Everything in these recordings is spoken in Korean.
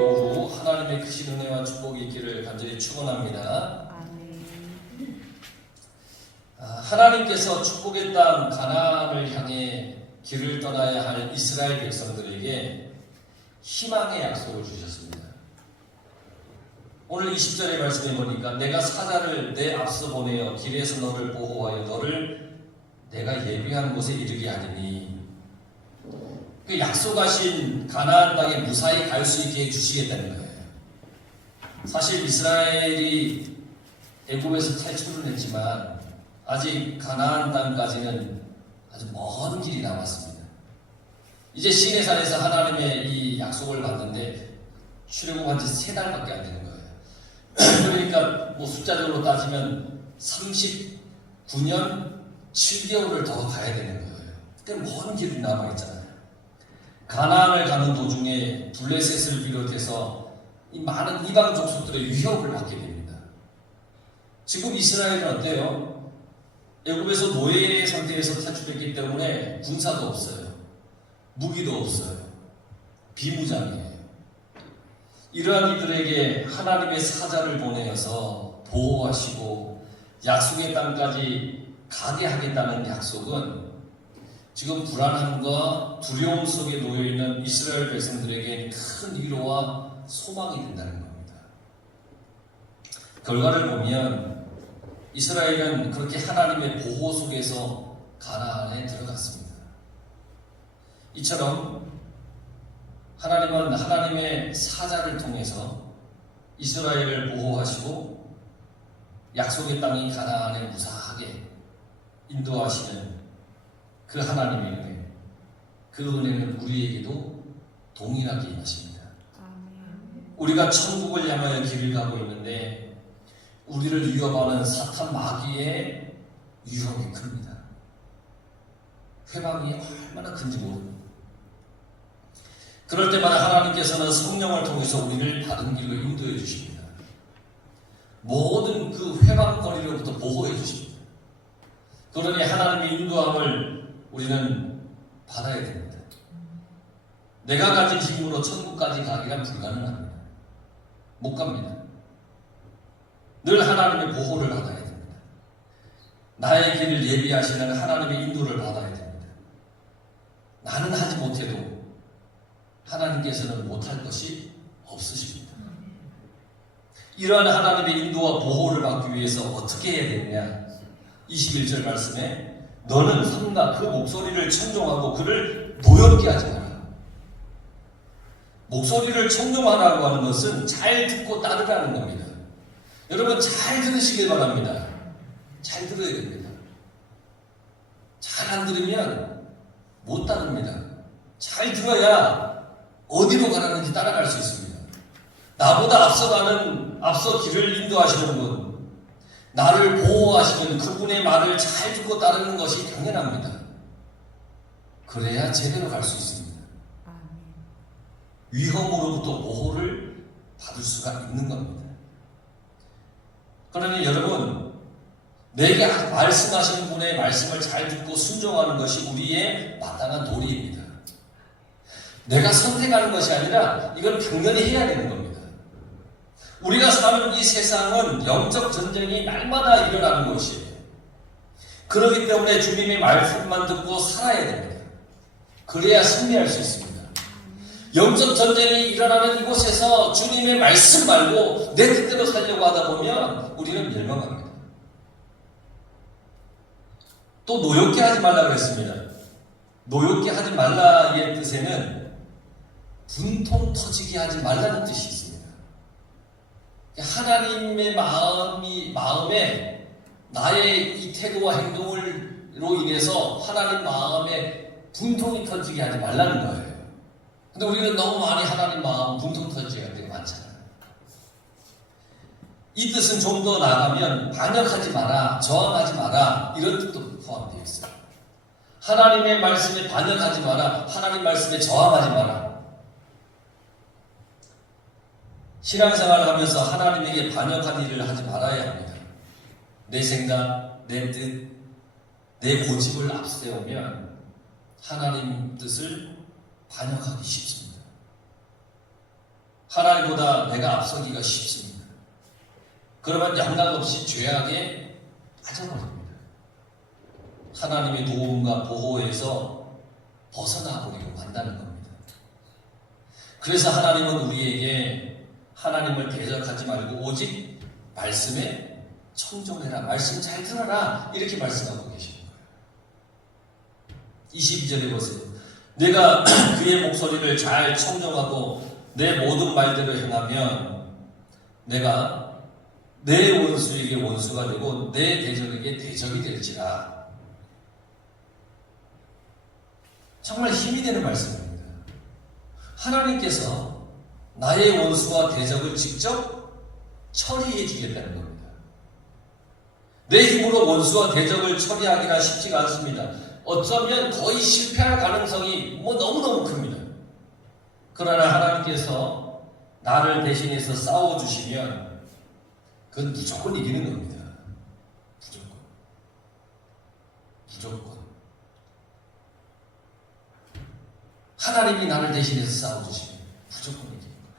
오후 하나님의 크신 은혜와 축복이 있기를 간절히 축원합니다. 하나님께서 축복의 땅 가나안을 향해 길을 떠나야 할 이스라엘 백성들에게 희망의 약속을 주셨습니다. 오늘 20절의 말씀에 보니까 내가 사자를 내 앞서 보내어 길에서 너를 보호하여 너를 내가 예비한 곳에 이르게 하리니, 그 약속하신 가나안 땅에 무사히 갈 수 있게 해주시겠다는 거예요. 사실 이스라엘이 애굽에서 탈출을 했지만 아직 가나안 땅까지는 아주 먼 길이 남았습니다. 이제 시내산에서 하나님의 이 약속을 받는데 출애굽한 지 3달밖에 안 되는 거예요. 그러니까 뭐 숫자적으로 따지면 39년 7개월을 더 가야 되는 거예요. 그러니까 먼 길이 남아있잖아요. 가나안을 가는 도중에 블레셋을 비롯해서 이 많은 이방 족속들의 위협을 받게 됩니다. 지금 이스라엘은 어때요? 애굽에서 노예 상태에서 탈출했기 때문에 군사도 없어요. 무기도 없어요. 비무장이에요. 이러한 이들에게 하나님의 사자를 보내어서 보호하시고 약속의 땅까지 가게 하겠다는 약속은 지금 불안함과 두려움 속에 놓여있는 이스라엘 백성들에게 큰 위로와 소망이 된다는 겁니다. 결과를 보면 이스라엘은 그렇게 하나님의 보호 속에서 가나안에 들어갔습니다. 이처럼 하나님은 하나님의 사자를 통해서 이스라엘을 보호하시고 약속의 땅인 가나안에 무사하게 인도하시는 그 하나님의 은혜, 그 은혜는 우리에게도 동일하게 임하십니다. 우리가 천국을 향하여 길을 가고 있는데 우리를 위협하는 사탄 마귀의 위협이 큽니다. 회방이 얼마나 큰지 모릅니다. 그럴 때마다 하나님께서는 성령을 통해서 우리를 바른 길로 인도해 주십니다. 모든 그 회방거리로부터 보호해 주십니다. 그러니 하나님의 인도함을 우리는 받아야 됩니다. 내가 가진 힘으로 천국까지 가기가 불가능합니다. 못 갑니다. 늘 하나님의 보호를 받아야 됩니다. 나의 길을 예비하시는 하나님의 인도를 받아야 됩니다. 나는 하지 못해도 하나님께서는 못할 것이 없으십니다. 이러한 하나님의 인도와 보호를 받기 위해서 어떻게 해야 되느냐? 21절 말씀에 너는 삼가 그 목소리를 청종하고 그를 노엽게 하지 마라. 목소리를 청종하라고 하는 것은 잘 듣고 따르라는 겁니다. 여러분 잘 들으시길 바랍니다. 잘 들어야 됩니다. 잘 안 들으면 못 따릅니다. 잘 들어야 어디로 가라는지 따라갈 수 있습니다. 나보다 앞서 길을 인도하시는 분, 나를 보호하시는 그분의 말을 잘 듣고 따르는 것이 당연합니다. 그래야 제대로 갈 수 있습니다. 위험으로부터 보호를 받을 수가 있는 겁니다. 그러니 여러분, 내게 말씀하시는 분의 말씀을 잘 듣고 순종하는 것이 우리의 마땅한 도리입니다. 내가 선택하는 것이 아니라 이건 당연히 해야 되는 겁니다. 우리가 사는 이 세상은 영적 전쟁이 날마다 일어나는 것이에요. 그렇기 때문에 주님의 말씀만 듣고 살아야 됩니다. 그래야 승리할 수 있습니다. 영적 전쟁이 일어나는 이곳에서 주님의 말씀 말고 내 뜻대로 살려고 하다 보면 우리는 멸망합니다. 또 노엽게 하지 말라고 했습니다. 노엽게 하지 말라의 뜻에는 분통 터지게 하지 말라는 뜻이 있습니다. 하나님의 마음에 나의 이 태도와 행동으로 인해서 하나님 마음에 분통이 터지게 하지 말라는 거예요. 근데 우리는 너무 많이 하나님 마음 분통 터지게 할 때가 많잖아요. 이 뜻은 좀 더 나아가면 반역하지 마라, 저항하지 마라 이런 뜻도 포함되어 있어요. 하나님의 말씀에 반역하지 마라, 하나님 말씀에 저항하지 마라. 신앙생활을 하면서 하나님에게 반역한 일을 하지 말아야 합니다. 내 생각, 내 뜻, 내 고집을 앞세우면 하나님 뜻을 반역하기 쉽습니다. 하나님보다 내가 앞서기가 쉽습니다. 그러면 영락없이 죄악에 빠져버립니다. 하나님의 도움과 보호에서 벗어나 버리고 만다는 겁니다. 그래서 하나님은 우리에게 하나님을 대적하지 말고 오직 말씀에 청종해라, 말씀 잘 들어라, 이렇게 말씀하고 계십니다. 22절에 보세요. 내가 그의 목소리를 잘 청종하고 내 모든 말대로 행하면 내가 내 원수에게 원수가 되고 내 대적에게 대적이 될지라. 정말 힘이 되는 말씀입니다. 하나님께서 나의 원수와 대적을 직접 처리해 주겠다는 겁니다. 내 힘으로 원수와 대적을 처리하기가 쉽지가 않습니다. 어쩌면 거의 실패할 가능성이 너무너무 큽니다. 그러나 하나님께서 나를 대신해서 싸워주시면 그건 무조건 이기는 겁니다. 무조건. 하나님이 나를 대신해서 싸워주시면 무조건 이기는 거예요.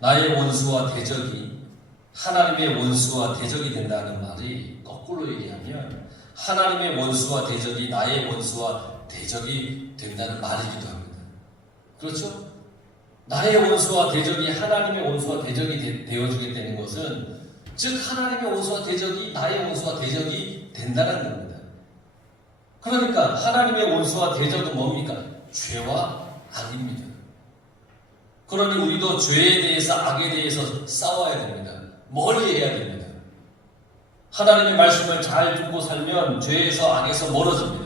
나의 원수와 대적이 하나님의 원수와 대적이 된다는 말이 거꾸로 얘기하면 하나님의 원수와 대적이 나의 원수와 대적이 된다는 말이기도 합니다. 그렇죠? 나의 원수와 대적이 하나님의 원수와 대적이 되어주겠다는 것은 즉 하나님의 원수와 대적이 나의 원수와 대적이 된다는 겁니다. 그러니까 하나님의 원수와 대적은 뭡니까? 죄와 악입니다. 그러니 우리도 죄에 대해서 악에 대해서 싸워야 됩니다. 멀리 해야 됩니다. 하나님의 말씀을 잘 듣고 살면 죄에서 악에서 멀어집니다.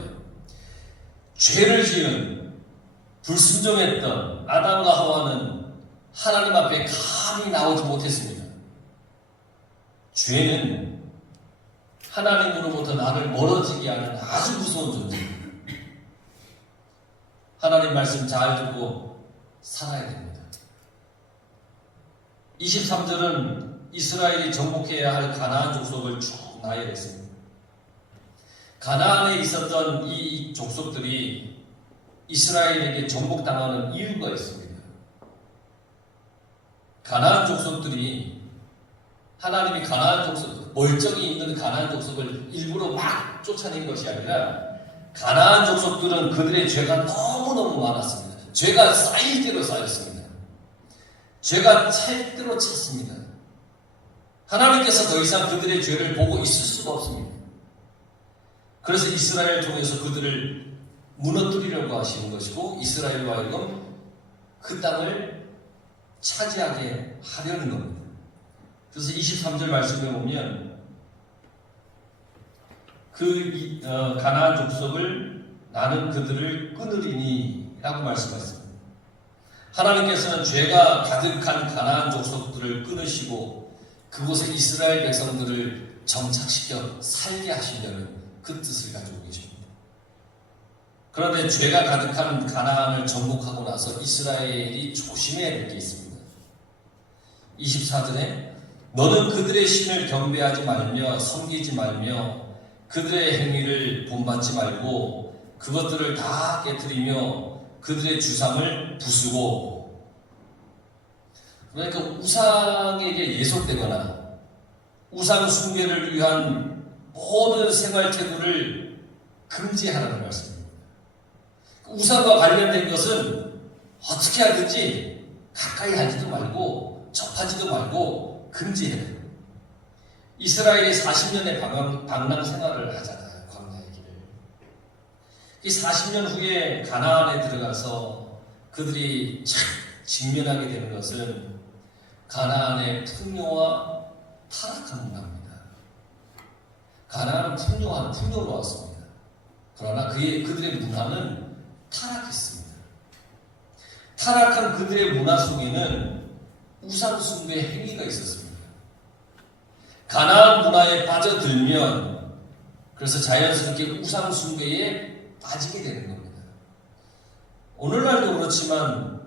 죄를 지은 불순종했던 아담과 하와는 하나님 앞에 감히 나오지 못했습니다. 죄는 하나님으로부터 나를 멀어지게 하는 아주 무서운 존재입니다. 하나님 말씀 잘 듣고 살아야 됩니다. 23절은 이스라엘이 정복해야 할 가나안 족속을 쭉 나열했습니다. 가나안에 있었던 이 족속들이 이스라엘에게 정복당하는 이유가 있습니다. 가나안 족속들이 하나님이 가나안 족속, 멀쩡히 있는 가나안 족속을 일부러 막 쫓아낸 것이 아니라 가나안 족속들은 그들의 죄가 너무너무 많았습니다. 죄가 쌓일 대로 쌓였습니다. 죄가 찰 대로 찼습니다. 하나님께서 더 이상 그들의 죄를 보고 있을 수가 없습니다. 그래서 이스라엘을 통해서 그들을 무너뜨리려고 하시는 것이고 이스라엘과 하여금 그 땅을 차지하게 하려는 겁니다. 그래서 23절 말씀에 보면 그 가나안 족속을 나는 그들을 끊으리니 라고 말씀하셨습니다. 하나님께서는 죄가 가득한 가나안 족속들을 끊으시고 그곳에 이스라엘 백성들을 정착시켜 살게 하시려는 그 뜻을 가지고 계십니다. 그런데 죄가 가득한 가나안을 정복하고 나서 이스라엘이 조심해야 될 게 있습니다. 24절에 너는 그들의 신을 경배하지 말며 섬기지 말며 그들의 행위를 본받지 말고 그것들을 다 깨트리며 그들의 주상을 부수고, 그러니까 우상에게 예속되거나 우상 숭배를 위한 모든 생활태도를 금지하라는 말씀입니다. 우상과 관련된 것은 어떻게 하든지 가까이 하지도 말고 접하지도 말고 금지해요. 이스라엘이 40년의 방랑 생활을 하잖아요. 광야의 길을. 이 40년 후에 가나안에 들어가서 그들이 직면하게 되는 것은 가나안의 풍요와 타락한 문화입니다. 가나안은 풍요로웠습니다. 그러나 그들의 문화는 타락했습니다. 타락한 그들의 문화 속에는 우상 숭배 행위가 있었습니다. 가나안 문화에 빠져들면 그래서 자연스럽게 우상 숭배에 빠지게 되는 겁니다. 오늘날도 그렇지만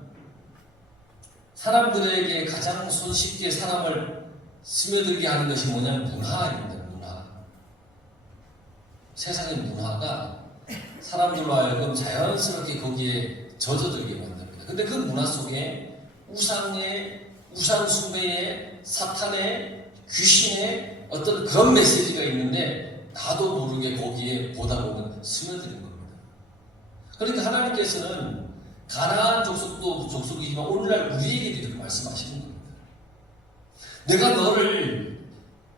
사람들에게 가장 손쉽게 사람을 스며들게 하는 것이 뭐냐면 문화입니다. 문화. 세상의 문화가 사람들로 하여금 자연스럽게 거기에 젖어들게 만듭니다. 근데 그 문화 속에 우상 숭배의 사탄의 귀신의 어떤 그런 메시지가 있는데 나도 모르게 거기에 보다 보면 스며드는 겁니다. 그러니까 하나님께서는 가나안 족속도 족속이지만 오늘날 우리에게도 이렇게 말씀하시는 겁니다. 내가 너를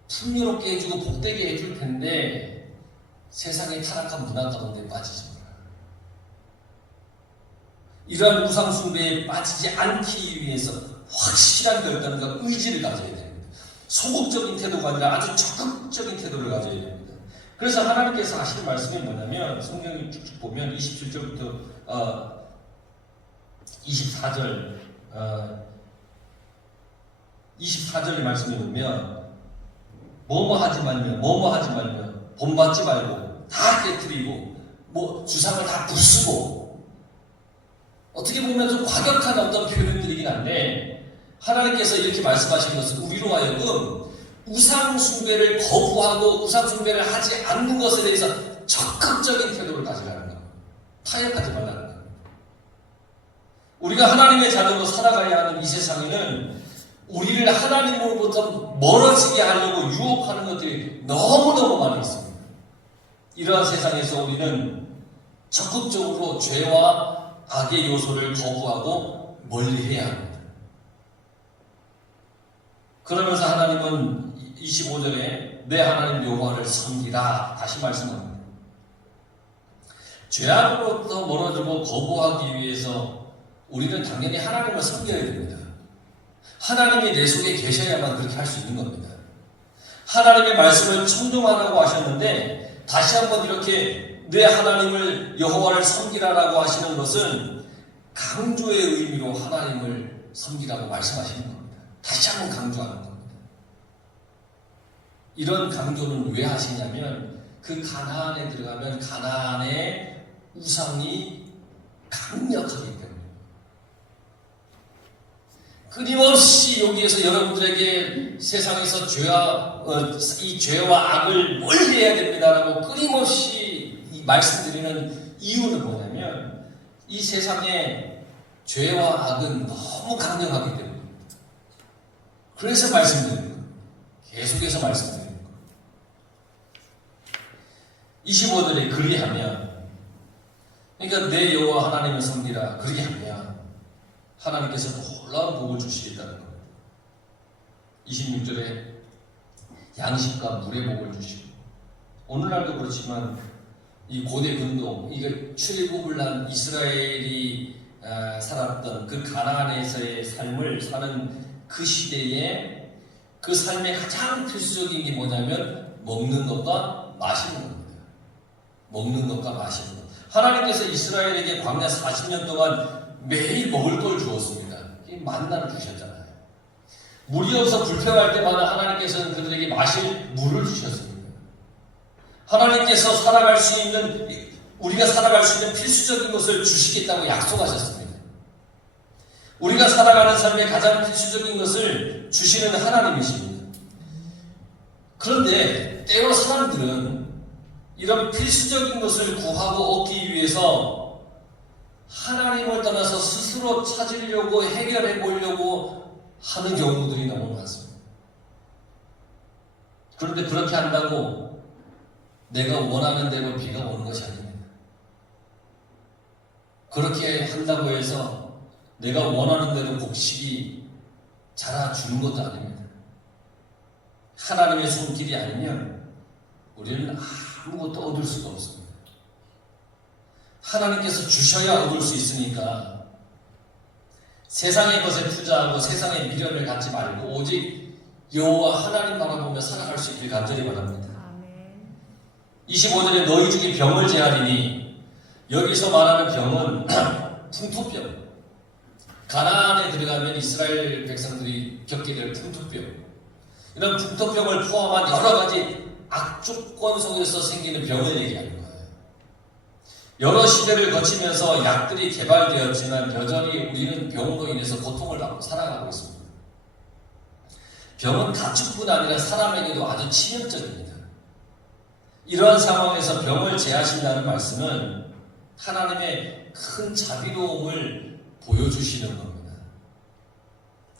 풍요롭게 해주고 복되게 해줄 텐데 세상의 타락한 문화 가운데 빠지지 마라. 이러한 우상 숭배에 빠지지 않기 위해서 확실한 결단과 의지를 가져야 됩니다. 소극적인 태도가 아니라 아주 적극적인 태도를 가져야 됩니다. 그래서 하나님께서 하시는 말씀이 뭐냐면 성경을 쭉쭉 보면 27절부터 24절의 말씀을 보면 뭐뭐 하지 말며 본받지 말고 다 깨뜨리고 주상을 다 부수고, 어떻게 보면 좀 과격한 어떤 표현들이긴 한데 하나님께서 이렇게 말씀하시는 것은 우리로 하여금 우상 숭배를 거부하고 우상 숭배를 하지 않는 것에 대해서 적극적인 태도를 가지라는 겁니다. 타협하지 말라는 겁니다. 우리가 하나님의 자녀로 살아가야 하는 이 세상에는 우리를 하나님으로부터 멀어지게 하려고 유혹하는 것들이 너무너무 많이 있습니다. 이러한 세상에서 우리는 적극적으로 죄와 악의 요소를 거부하고 멀리해야 합니다. 그러면서 하나님은 25절에 내 하나님 여호와를 섬기라 다시 말씀합니다. 죄악으로부터 멀어지고 거부하기 위해서 우리는 당연히 하나님을 섬겨야 됩니다. 하나님이 내 속에 계셔야만 그렇게 할 수 있는 겁니다. 하나님의 말씀을 청종하라고 하셨는데 다시 한번 이렇게 내 하나님을 여호와를 섬기라라고 하시는 것은 강조의 의미로 하나님을 섬기라고 말씀하시는 겁니다. 다시 한번 강조하는 겁니다. 이런 강조는 왜 하시냐면 그 가나안에 들어가면 가나안의 우상이 강력하기 때문에 끊임없이 여기에서 여러분들에게 세상에서 이 죄와 악을 멀리해야 됩니다라고 끊임없이 말씀드리는 이유는 뭐냐면 이 세상에 죄와 악은 너무 강력하기 때문에 그래서 말씀드리는 거예요. 계속해서 말씀드리는 거예요. 25절에 그리하면, 그러니까 내 여호와 하나님을 섬기라 그리하면 하나님께서 놀라운 복을 주시겠다는 겁니다. 26절에 양식과 물의 복을 주시고, 오늘날도 그렇지만 이 고대 근동, 이게 출애굽을 한 이스라엘이 살았던 그 가나안에서의 삶을 사는 그 시대에 그 삶의 가장 필수적인 게 뭐냐면 먹는 것과 마시는 겁니다. 먹는 것과 마시는 것. 하나님께서 이스라엘에게 광야 40년 동안 매일 먹을 걸 주었습니다. 만나를 주셨잖아요. 물이 없어 불평할 때마다 하나님께서는 그들에게 마실 물을 주셨습니다. 하나님께서 살아갈 수 있는, 우리가 살아갈 수 있는 필수적인 것을 주시겠다고 약속하셨습니다. 우리가 살아가는 삶의 가장 필수적인 것을 주시는 하나님이십니다. 그런데 때로 사람들은 이런 필수적인 것을 구하고 얻기 위해서 하나님을 떠나서 스스로 찾으려고 해결해 보려고 하는 경우들이 너무 많습니다. 그런데 그렇게 한다고 내가 원하는 대로 비가 오는 것이 아닙니다. 그렇게 한다고 해서 내가 원하는 대로 곡식이 자라주는 것도 아닙니다. 하나님의 손길이 아니면 우리는 아무것도 얻을 수가 없습니다. 하나님께서 주셔야 얻을 수 있으니까 세상의 것에 투자하고 세상의 미련을 갖지 말고 오직 여호와 하나님 바라보며 살아갈 수 있길 간절히 바랍니다. 25절에 너희 중에 병을 제하리니, 여기서 말하는 병은 풍토병. 가나안에 들어가면 이스라엘 백성들이 겪게 될 풍토병, 이런 풍토병을 포함한 여러 가지 악조건 속에서 생기는 병을 얘기하는 거예요. 여러 시대를 거치면서 약들이 개발되었지만 여전히 우리는 병으로 인해서 고통을 받고 살아가고 있습니다. 병은 가축뿐 아니라 사람에게도 아주 치명적입니다. 이러한 상황에서 병을 제하신다는 말씀은 하나님의 큰 자비로움을 보여주시는 겁니다.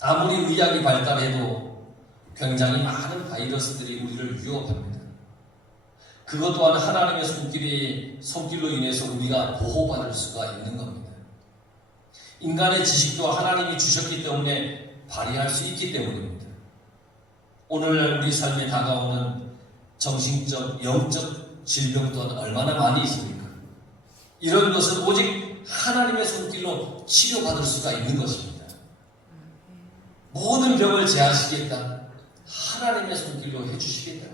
아무리 의학이 발달해도 굉장히 많은 바이러스들이 우리를 위협합니다. 그것 또한 하나님의 손길로 인해서 우리가 보호받을 수가 있는 겁니다. 인간의 지식도 하나님이 주셨기 때문에 발휘할 수 있기 때문입니다. 오늘날 우리 삶에 다가오는 정신적, 영적 질병 또한 얼마나 많이 있습니까? 이런 것은 오직 하나님의 손길로 치료받을 수가 있는 것입니다. 모든 병을 제하시겠다. 하나님의 손길로 해주시겠다.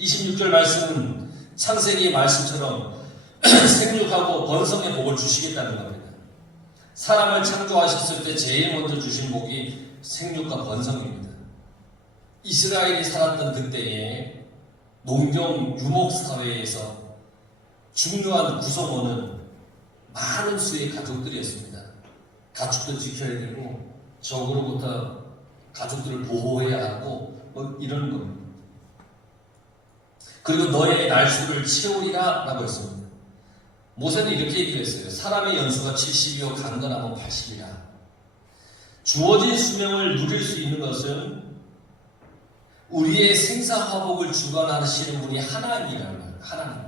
26절 말씀은 창세기의 말씀처럼 생육하고 번성의 복을 주시겠다는 겁니다. 사람을 창조하셨을 때 제일 먼저 주신 복이 생육과 번성입니다. 이스라엘이 살았던 그때에 농경 유목 사회에서 중요한 구성원은 많은 수의 가족들이었습니다. 가축도 지켜야 되고 적으로부터 가족들을 보호해야 하고 뭐 이런 겁니다. 그리고 너의 날수를 채우리라 라고 했습니다. 모세는 이렇게 얘기를 했어요. 사람의 연수가 70이요 강건하면 80이라. 주어진 수명을 누릴 수 있는 것은 우리의 생사화복을 주관하시는 분이 하나님이라는 거예요. 하나님.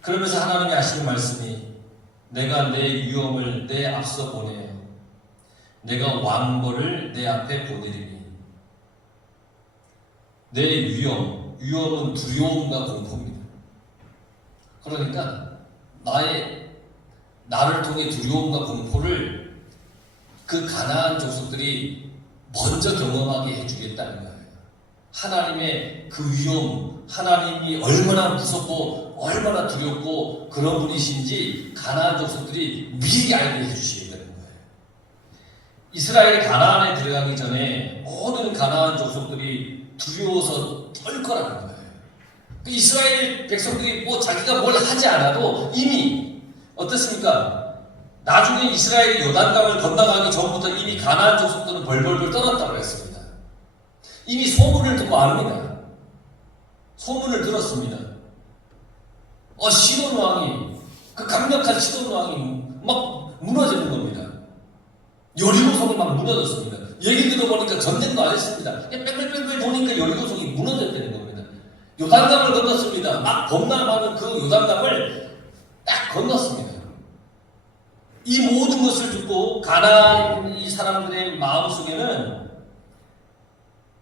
그러면서 하나님이 하시는 말씀이 내가 내 위엄을 내 앞서 보내어 내가 왕벌을 내 앞에 보내리니. 내 위엄은 두려움과 공포입니다. 그러니까 나를 통해 두려움과 공포를 그 가나안 족속들이 먼저 경험하게 해주겠다는 거예요. 하나님의 그 위엄, 하나님이 얼마나 무섭고 얼마나 두렵고 그런 분이신지 가나안 족속들이 미리 알게 해주시겠다는 거예요. 이스라엘이 가나안에 들어가기 전에 모든 가나안 족속들이 두려워서 떨 거라는 거예요. 이스라엘 백성들이 뭐 자기가 뭘 하지 않아도 이미 어떻습니까? 나중에 이스라엘이 요단강을 건너가기 전부터 이미 가나안 족속들은 벌벌벌 떨었다고 했습니다. 이미 소문을 듣고 압니다. 소문을 들었습니다. 시돈 왕이 그 강력한 시돈 왕이 막 무너지는 겁니다. 여리고성이 막 무너졌습니다. 얘기 들어보니까 전쟁도 안 했습니다. 빽빽빽빽 도니까 여리고성이 무너졌다는 겁니다. 요단강을 건넜습니다. 막 겁나 많은 그 요단강을 딱 건넜습니다. 이 모든 것을 듣고 가나안 이 사람들의 마음속에는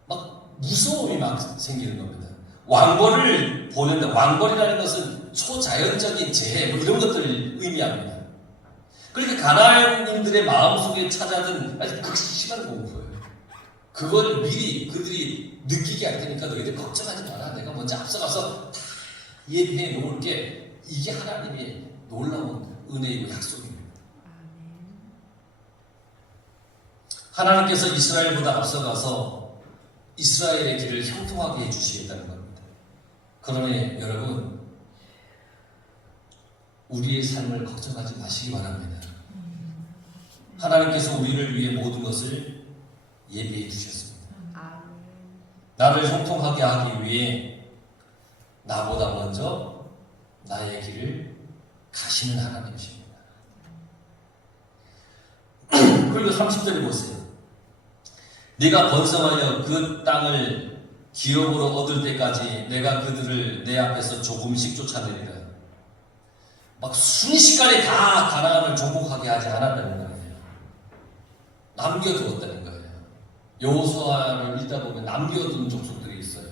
막 무서움이 막 생기는 겁니다. 왕벌을 보낸다. 왕벌이라는 것은 초자연적인 재해 뭐 이런 것들을 의미합니다. 그러니까 가나안인들의 마음속에 찾아든 아주 극심한 공포예요. 그걸 미리 그들이 느끼게 할 테니까 너희들 걱정하지 마라. 내가 먼저 앞서가서 다 예비해 놓을게. 이게 하나님의 놀라운 은혜이고 약속입니다. 하나님께서 이스라엘보다 앞서가서 이스라엘의 길을 형통하게 해주시겠다는 겁니다. 그러니 여러분, 우리의 삶을 걱정하지 마시기 바랍니다. 하나님께서 우리를 위해 모든 것을 예비해 주셨습니다. 나를 형통하게 하기 위해 나보다 먼저 나의 길을 가시는 하나님이십니다. 그리고 30절에 보세요. 네가 번성하여 그 땅을 기업으로 얻을 때까지 내가 그들을 내 앞에서 조금씩 쫓아내리라. 막 순식간에 다 가나안을 정복하게 하지 않았다는 거예요. 남겨두었다는 거예요. 여호수아를 읽다 보면 남겨둔 족속들이 있어요.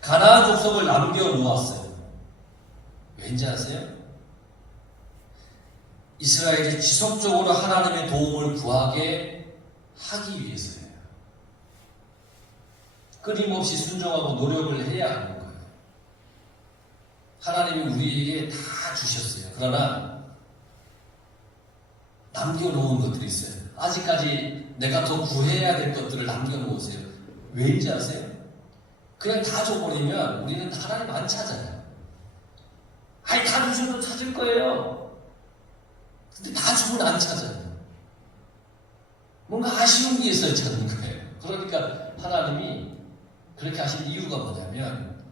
가나안 족속을 남겨놓았어요. 왠지 아세요? 이스라엘이 지속적으로 하나님의 도움을 구하게 하기 위해서예요. 끊임없이 순종하고 노력을 해야 하는 거예요. 하나님이 우리에게 다 주셨어요. 그러나 남겨놓은 것들이 있어요. 아직까지 내가 더 구해야 될 것들을 남겨놓으세요. 왜인지 아세요? 그냥 다 줘버리면 우리는 하나님 안 찾아요. 아니 다 주셔도 찾을 거예요. 근데 다 주면 안 찾아요. 뭔가 아쉬운 게 있어야 찾는 거예요. 그러니까 하나님이 그렇게 하신 이유가 뭐냐면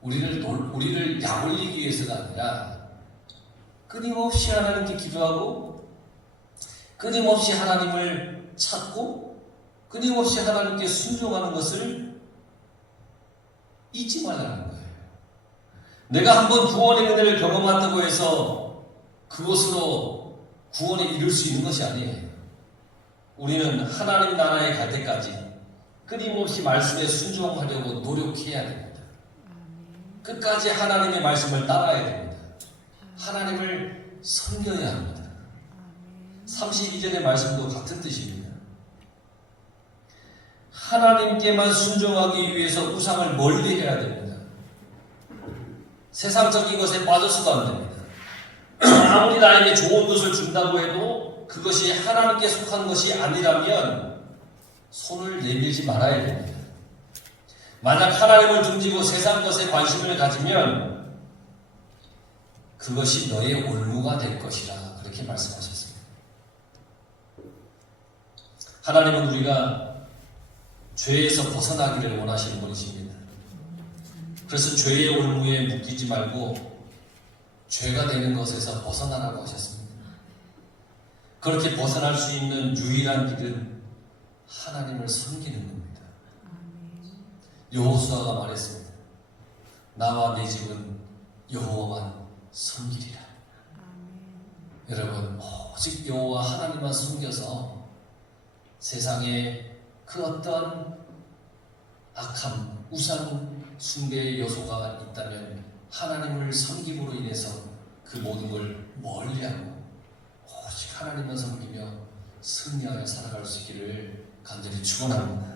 우리를 약올리기 위해서가 아니라 끊임없이 하나님께 기도하고 끊임없이 하나님을 찾고 끊임없이 하나님께 순종하는 것을 잊지 말라는 거예요. 내가 한번 구원의 은혜를 경험한다고 해서 그것으로 구원에 이룰 수 있는 것이 아니에요. 우리는 하나님 나라에 갈 때까지 끊임없이 말씀에 순종하려고 노력해야 됩니다. 끝까지 하나님의 말씀을 따라야 됩니다. 하나님을 섬겨야 합니다. 32절의 말씀도 같은 뜻입니다. 하나님께만 순종하기 위해서 우상을 멀리 해야 됩니다. 세상적인 것에 빠져서도 안 됩니다. 아무리 나에게 좋은 것을 준다고 해도 그것이 하나님께 속한 것이 아니라면 손을 내밀지 말아야 됩니다. 만약 하나님을 등지고 세상 것에 관심을 가지면 그것이 너의 올무가 될 것이라 그렇게 말씀하셨습니다. 하나님은 우리가 죄에서 벗어나기를 원하시는 분이십니다. 그래서 죄의 올무에 묶이지 말고 죄가 되는 것에서 벗어나라고 하셨습니다. 그렇게 벗어날 수 있는 유일한 길은 하나님을 섬기는 겁니다. 여호수아가 말했습니다. 나와 내 집은 여호와만 섬기리라. 여러분, 오직 여호와 하나님만 섬겨서 세상에 그 어떤 악함, 우상 숭배의 요소가 있다면 하나님을 섬김으로 인해서 그 모든 걸 멀리하고 오직 하나님만 섬기며 승리하여 살아갈 수 있기를 간절히 축원합니다.